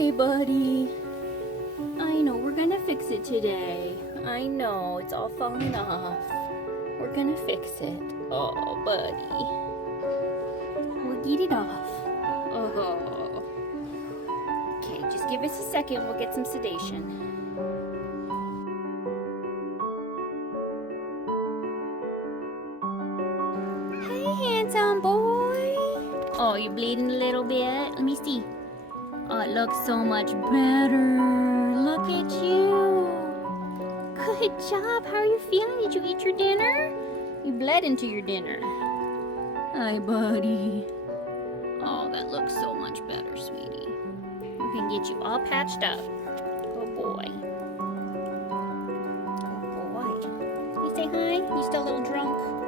Hey, buddy. I know, we're gonna fix it today. I know, it's all falling off. We're gonna fix it. Oh, buddy. We'll get it off. Oh. Okay, just give us a second. We'll get some sedation. Hey, handsome boy. Oh, you're bleeding a little bit? Let me see. Oh, it looks so much better. Look at you. Good job. How are you feeling? Did you eat your dinner? You bled into your dinner. Hi, buddy. Oh, that looks so much better, sweetie. We can get you all patched up. Oh, boy. Oh, boy. Can you say hi? You still a little drunk?